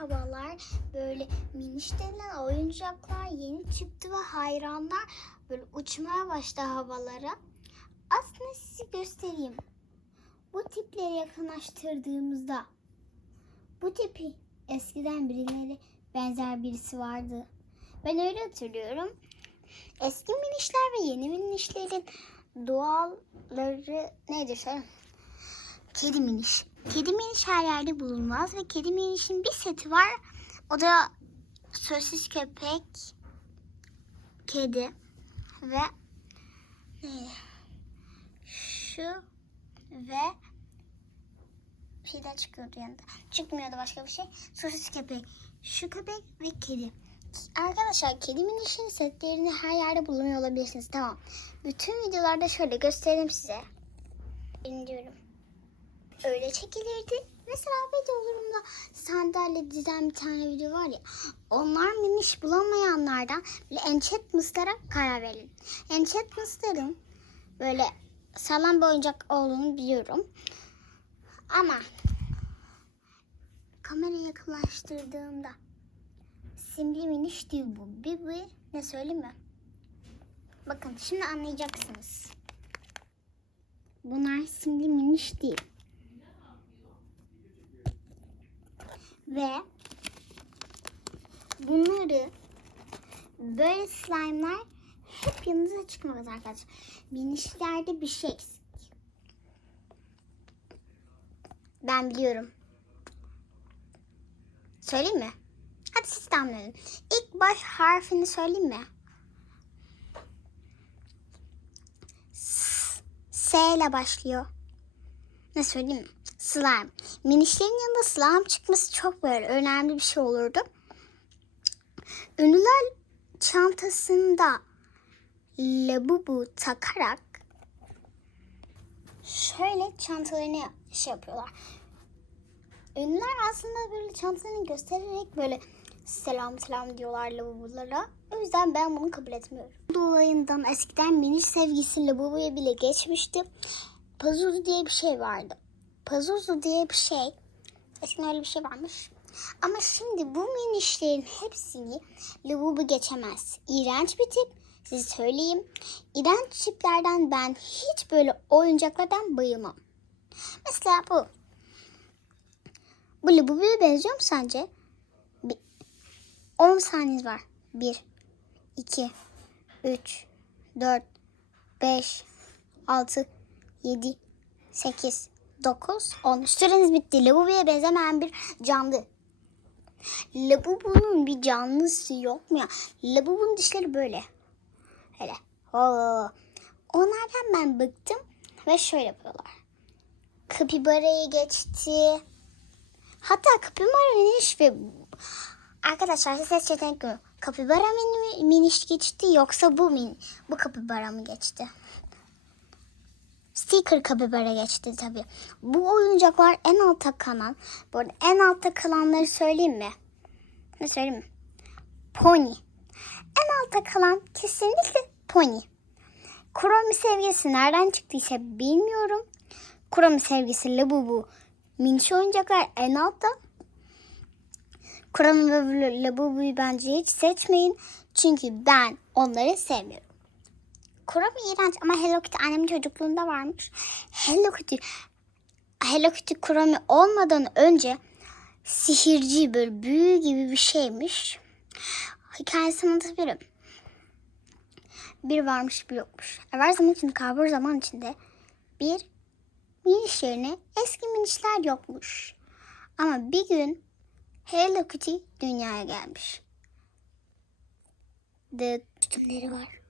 Merhabalar. Böyle miniş denilen oyuncaklar yeni çıktı ve hayranlar böyle uçmaya başladı havalara. Aslında size göstereyim. Bu tipleri yakınlaştırdığımızda bu tipi eskiden birileri benzer birisi vardı. Ben öyle hatırlıyorum. Eski minişler ve yeni minişlerin doğalları nedir? Kedi miniş. Kedi miniş her yerde bulunmaz ve kedi minişin bir seti var. O da sosis köpek, kedi ve neydi? Şu ve daha çıkıyordu yanında. Çıkmıyordu başka bir şey. Sosis köpek, şu köpek ve kedi. Arkadaşlar kedi minişin setlerini her yerde bulamıyor olabilirsiniz. Tamam. Bütün videolarda şöyle göstereyim size. İndiyorum öyle çekilirdi. Mesela videolarımda sandalye dizen bir tane video var ya. Onlar miniş bulamayanlardan böyle enchantments'lara karar verin. Enchantments'ların böyle sağlam bir oyuncak olduğunu biliyorum. Ama kamerayı yakınlaştırdığımda simli miniş değil bu. Bir bu ne söyleyeyim mi? Bakın şimdi anlayacaksınız. Bunlar simli miniş değil. Ve bunları böyle slime'lar hep yanınıza çıkmaz arkadaşlar. Minişlerde bir şey eksik. Ben biliyorum. Söyleyeyim mi? Hadi siz tahmin edin. İlk baş harfini söyleyeyim mi? S, S ile başlıyor. Ne söyleyeyim mi? Slime. Minişlerin yanında slime çıkması çok böyle önemli bir şey olurdu. Ünlüler çantasında labubu takarak şöyle çantalarını şey yapıyorlar. Ünlüler aslında böyle çantalarını göstererek böyle selam selam diyorlar labubulara. O yüzden ben bunu kabul etmiyorum. Dolayından eskiden miniş sevgisi labubuya bile geçmişti. Pazuzu diye bir şey vardı. Pazuzu diye bir şey. Eskiden öyle bir şey varmış. Ama şimdi bu minişlerin hepsini labubu geçemez. İğrenç bir tip. Size söyleyeyim. İğrenç tiplerden ben hiç böyle oyuncaklardan bayılmam. Mesela bu. Bu labubuya benziyor mu sence? Bir, 10 saniyeniz var. 1, 2, 3, 4, 5, 6, 7, 8, 9, 10. Süreniz bitti. Labubuya benzemeyen bir canlı. Labubunun bir canlısı yok mu ya? Labubunun dişleri böyle. Öyle. Oo. Onlardan ben bıktım ve şöyle yapıyorlar. Kapibara'yı geçti. Hatta kapibara miniş ve arkadaşlar size seçenek mi? Kapibara mini, miniş geçti yoksa bu min bu kapibara mı geçti? Sticker kapibara geçti tabi. Bu oyuncaklar en altta kalan. Bu arada en altta kalanları söyleyeyim mi? Ne söyleyeyim mi? Pony. En altta kalan kesinlikle Pony. Kuromi sevgisi nereden çıktıysa bilmiyorum. Kuromi sevgisi Labubu. Minş oyuncaklar en altta. Kuromi ve Labubu'yu bence hiç seçmeyin. Çünkü ben onları sevmiyorum. Kuromi iğrenç ama Hello Kitty annemin çocukluğunda varmış. Hello Kitty Hello Kitty Kuromi olmadan önce sihirci böyle büyü gibi bir şeymiş. Hikayesini anlatabilirim. Bir varmış bir yokmuş. Evvel zaman içinde karbur zaman içinde bir miniş yerine eski minişler yokmuş. Ama bir gün Hello Kitty dünyaya gelmiş. The çözümleri var.